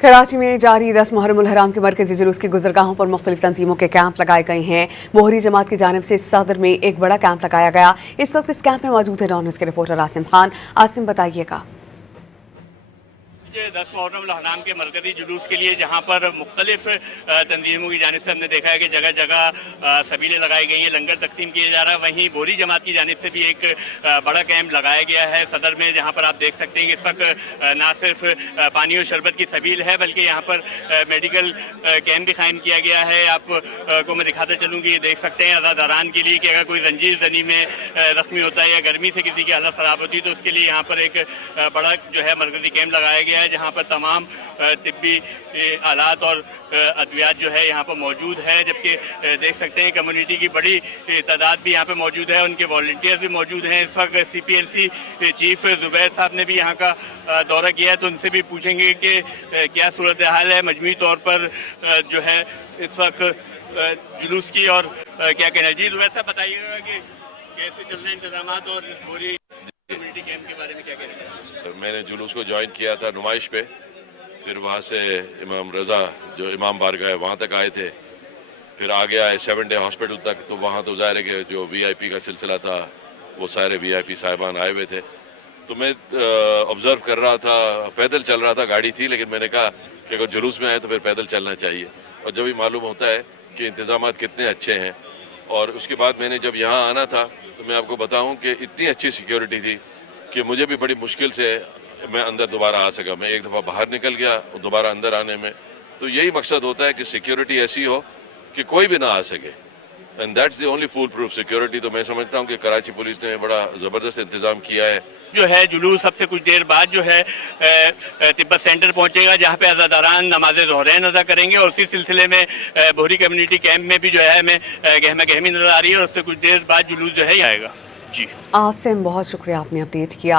कराची में जारी 10 मुहर्रम उल हराम के मरकजी जुलूस की गुजरगाहों पर मुख्तलिफ तंजीमों के कैंप लगाए गए हैं। बोहरी जमात की जानिब से सदर में एक बड़ा कैंप लगाया गया। इस वक्त इस कैंप में मौजूद है डॉन न्यूज़ के रिपोर्टर आसिम खान। आसिम, बताइएगा। 10 मुहर्रम उल हराम के मरकजी जुलूस के लिए जहाँ पर मुख्तलिफ तंजीमों की जानिब से हमने देखा है कि जगह जगह सबीलें लगाई गई हैं, लंगर तकसीम किया जा रहा है। वहीं बोहरी जमात की जानिब से भी एक बड़ा कैंप लगाया गया है सदर में, जहाँ पर आप देख सकते हैं कि इस वक्त ना सिर्फ पानी और शरबत की सबील है बल्कि यहाँ पर मेडिकल कैंप भी कायम किया गया है। आपको मैं दिखाता चलूँ कि ये देख सकते हैं अज़ादारान के लिए कि अगर कोई जंजीर जनी में जख्मी होता है या गर्मी से किसी की हालत ख़राब होती है तो उसके लिए यहाँ पर एक बड़ा जो है मरकजी कैंप लगाया गया है, जहाँ पर तमाम तिब्बी आलात और अद्वियात जो है यहाँ पर मौजूद है। जबकि देख सकते हैं कम्युनिटी की बड़ी तादाद भी यहाँ पे मौजूद है, उनके वॉलंटियर्स भी मौजूद हैं। इस वक्त CPLC चीफ जुबैर साहब ने भी यहाँ का दौरा किया है, तो उनसे भी पूछेंगे कि क्या सूरत हाल है मजमूई तौर पर जो है इस वक्त जुलूस की और क्या कहना है। जी जुबैर साहब, बताइएगा कि कैसे चल रहे हैं इंतजाम और पूरी कम्युनिटी कैंप के बारे में क्या कहना है। मैंने जुलूस को ज्वाइन किया था नुमाइश पे, फिर वहाँ से इमाम रज़ा जो इमाम बारगाह है वहाँ तक आए थे, फिर आ गया है 7 डे हॉस्पिटल तक। तो वहाँ तो ज़ाहिर है कि जो VIP का सिलसिला था वो सारे VIP साहिबान आए हुए थे। तो मैं ऑब्ज़र्व कर रहा था, पैदल चल रहा था, गाड़ी थी, लेकिन मैंने कहा कि अगर जुलूस में आए तो फिर पैदल चलना चाहिए। और जब भी मालूम होता है कि इंतज़ामात कितने अच्छे हैं। और उसके बाद मैंने जब यहाँ आना था तो मैं आपको बताऊँ कि इतनी अच्छी सिक्योरिटी थी कि मुझे भी बड़ी मुश्किल से मैं अंदर दोबारा आ सका। मैं एक दफ़ा बाहर निकल गया और दोबारा अंदर आने में तो यही मकसद होता है कि सिक्योरिटी ऐसी हो कि कोई भी ना आ सके, and that's the only foolproof security. तो मैं समझता हूँ कि कराची पुलिस ने बड़ा ज़बरदस्त इंतज़ाम किया है। जो है जुलूस सबसे कुछ देर बाद जो है तिब्बत सेंटर पहुंचेगा, जहां पे अज़ादारान नमाज ज़ोहरैन अदा करेंगे। और उसी सिलसिले में बोहरी कम्युनिटी कैंप में भी जो है हमें गहमा गहमी नजर आ रही है और उससे कुछ देर बाद जुलूस जो है आएगा। जी आसिम, बहुत शुक्रिया, आपने अपडेट किया।